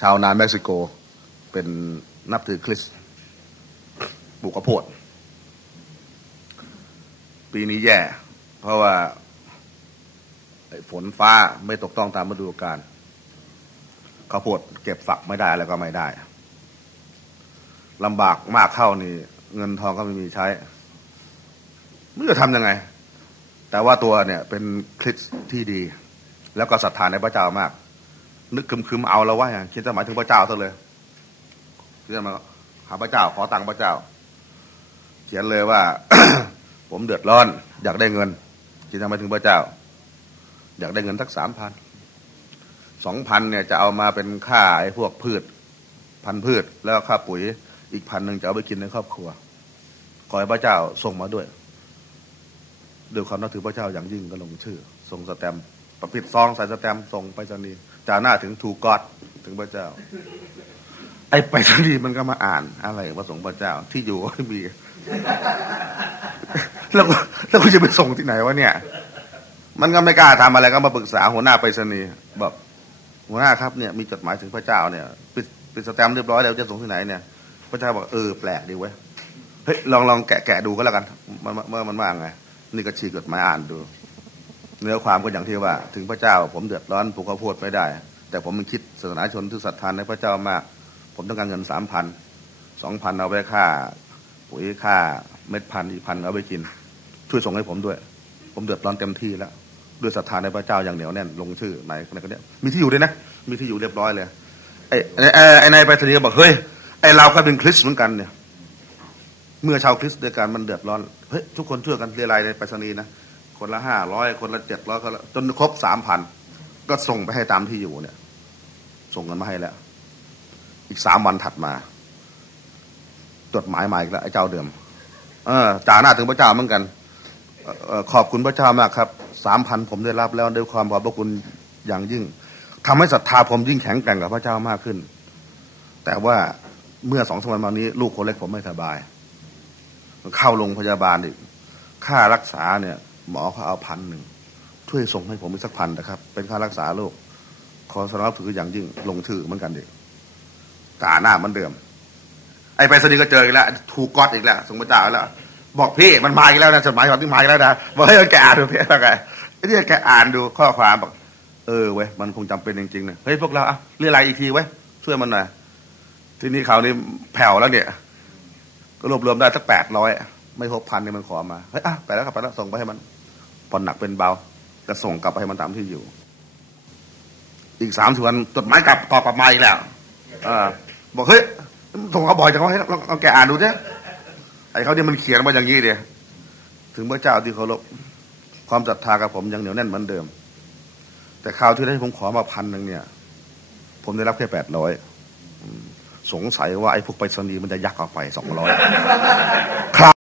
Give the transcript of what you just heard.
ชาวนาเม็กซิโกเป็นนับถือคริสต์ปลูกข้าวโพดปีนี้แย่ เพราะว่าฝนฟ้าไม่ตกต้องตามฤดูกาลข้าวโพดเก็บฝักไม่ได้แล้วก็ไม่ได้ลำบากมากเข้านี่ เงินทองก็ไม่มีใช้ไม่รู้จะทำยังไง แต่ว่าตัวเนี่ยเป็นคริสที่ดี แล้วก็ศรัทธาในพระเจ้ามาก นึกคึมๆเอาแล้วว่าคิดจะหมายถึงพระเจ้าซะเลยคิดจะมาหาพระเจ้า ขอตังค์พระเจ้า เขียนเลยว่า ผมเดือดร้อน อยากได้เงินคิดจะหมายถึงพระเจ้า อยากได้เงินสักสามพันสองพันเนี่ยจะเอามาเป็นค่าไอ้พวกพืช พันธุ์พืช แล้วค่าปุ๋ย อีกพันหนึ่งจะเอาไปกินในครอบครัว ขอให้พระเจ้าส่งมาด้วยด้วยความนับถือพระเจ้าอย่างยิ่งก็ลงชื่อส่งสแตมป์ ประพิดซองใส่สแตมป์ส่งไปรษณีจาหน้าถึงถูกกอดถึงพระเจ้า ไอ้ไปรษณีมันก็มาอ่านอะไรพระสงฆ์พระเจ้าที่อยู่ก็มีแล้วแล้วก็จะไปส่งที่ไหนวะเนี่ย มันก็ไม่กล้าทำอะไรก็มาปรึกษาหัวหน้าไปรษณีย์บหัวหน้าครับเนี่ยมีจดหมายถึงพระเจ้าเนี่ยปิดปิดสแตมป์เรียบร้อยแล้วจะส่งที่ไหนเนี่ย พระเจ้าบอกเออแปลกดีเว้ยเฮ้ยลองลองแกะแกะดูก็แล้วกัน มันเมื่อมันว่าไงนี่ก็ฉีกกฎหมายอ่านดู เนื้อความก็อย่างที่ว่า ถึงพระเจ้า ผมเดือดร้อนผูกข้าวโพดไม่ได้ แต่ผมมันคิดศาสนาชนที่ศรัทธาในพระเจ้ามาก ผมต้องการเงินสามพันสองพันเอาไปค่าปุ๋ยค่าเม็ดพันอีกพันเอาไปกิน ช่วยส่งให้ผมด้วย ผมเดือดร้อนเต็มที่แล้วด้วยศรัทธาในพระเจ้าอย่างเหนียวแน่นลงชื่อไหนคนไหนคนนี้มีที่อยู่ด้วยนะ มีที่อยู่เรียบร้อยเลยไอ้ไอ้ไอ้นายไปรษณีก็บอกเฮ้ยไอ้เราก็เป็นคริสต์เหมือนกันเนี่ยเมื่อชาวคริสต์ด้วยกันมันเดือดร้อนเฮ้ยทุกคนช่วยกันเรียรายในไปรษณีย์นะ คนละห้าร้อยคนละเจ็ดร้อยจนครบสามพันก็ส่งไปให้ตามที่อยู่เนี่ย ส่งเงินมาให้แล้ว อีกสามวันถัดมาจดหมายมาอีกแล้วไอ้เจ้าเดิม เออจ่าหน้าถึงพระเจ้าเหมือนกันออขอบคุณพระเจ้ามากครับสามพันผมได้รับแล้วด้วยความขอบพระคุณอย่างยิ่งทำให้ศรัทธาผมยิ่งแข็งแกร่งกับพระเจ้ามากขึ้น แต่ว่าเมื่อสองสมัยมานี้ ลูกคนเล็กผมไม่สบาย เข้าโรงพยาบาลอีกค่ารักษาเนี่ย หมอเขาเอาพันหนึ่งช่วยส่งให้ผมอีกสักพันนะครับ เป็นค่ารักษาโรคขอสนับถืออย่างยิ่งลงชื่อเหมือนกันเด็กกาหน้ามันเดิม ไอ้ไปสนีก็เจออีกแล้วถูกกอดอีกแล้วส่งพระเจ้าแล้ว บอกพี่มันมาอีกแล้วนะจดหมายฉบับที่มาอีกแล้วนะบอกให้แกอ่านดูเพี่แล้วไงไอ้ที่แกอ่านดูข้อความบอกเออเว้ยมันคงจำเป็นจริงๆนะเฮ้ยพวกเราอะเรียกอะไรอีกทีไว้ช่วยมันหน่อยทีนี้เขานี่แผ่วแล้วเนี่ย ก็รวบรวมได้สักแปดร้อยไม่หกพันเนี่ยมันขอมาเฮ้ยอะไปแล้วครับไปแล้วส่งไปให้มัน ผ่อนหนักเป็นเบาก็ส่งกลับไปให้มันตามที่อยู่ อีกสามสิบวันจดหมายกลับตอบกลับมาอีกแล้วอบอกเฮ้ยส่งเขาบ่อยจังวะให้เราแกอ่านดูเนี่ยไอ้เขาเนี่ยมันเขียนมาอย่างนี้เดียถึงพระเจ้าที่เคารพความศรัทธากับผมยังเหนียวแน่นเหมือนเดิม แต่คราวที่ได้ผมขอมาพันหนึ่งเนี่ย ผมได้รับแค่แปดร้อยสงสัยว่าไอ้พวกไปรษณีย์มันจะยักออกไปสองร้อย